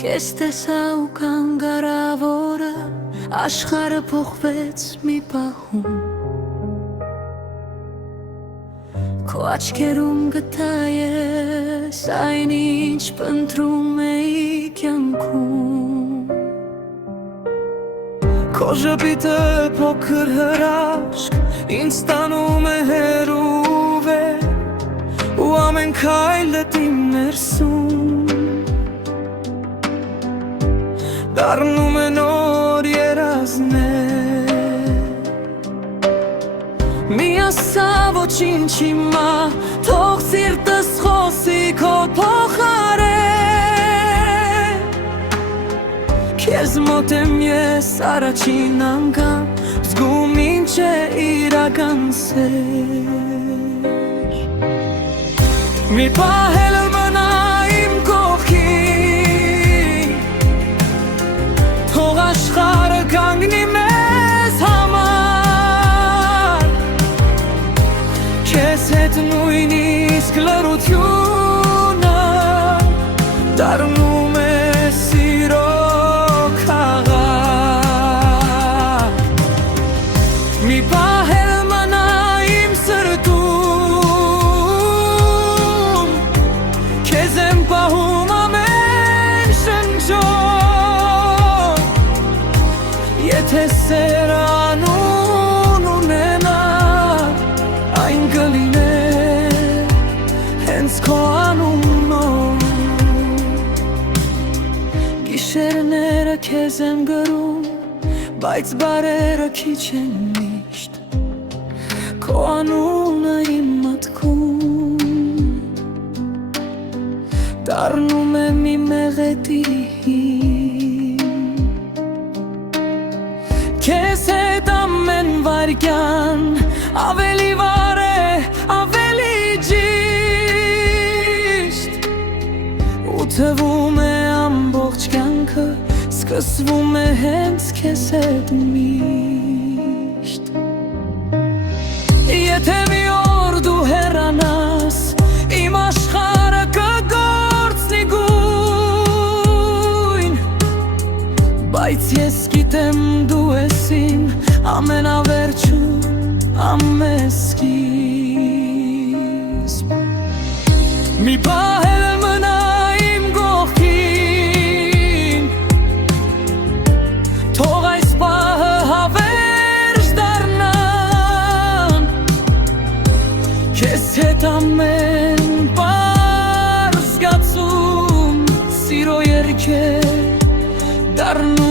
Քեզ տեսա ու կանգարավորը աշխարհը փոխվեց մի պահում Քո աչքերում գտա ես այն ինչ փնտրում էի կյանքում Քո ժպիտը փոքր հրաշք ինձ տանում է հեռու վեր ու ամեն քայլդ իմ ներսում Դառնում է նոր երազներ Մի ասա ոչինչ հիմա Թող սիրտս խոսի քո փոխարեն Քեզ մոտ եմ ես առաջին անգամ Զգում ինչ է իրական սեր Մի պահել մնա իմ կողքին Թող աշխարհը կանգնի մեզ համար Քեզ հետ նույնիսկ լռությունը դառնում է սիրո քաղաք Մի պահել մնա իմ սրտում Քեզ եմ պահում ամեն շնչով Եթե սեր անուն ունենա Այն կլիներ հենց քո անունով Գիշերները քեզ եմ գրում Բայց բարերը քիչ են միշտ Քո անունը իմ մտքում Դառնում է մի մեղեդի Քեզ հետ ամեն վայրկյան Ավելի վար է, ավելի ճիշտ Ու թվում է ամբողջ կյանքը Սկսվում է հենց քեզ հետ միշտ Եթե մի օր դու հեռանաս Իմ աշխարհը կգործնի գույն Բայց ես գիտեմ դու ես իմ ամենավերջում ամեսկիզբ Մի պահել մնա իմ կողքին Թող այս պահը հավերժ դառնան Քեզ հետ ամեն պար զգացում Սիրո երգեր դառնում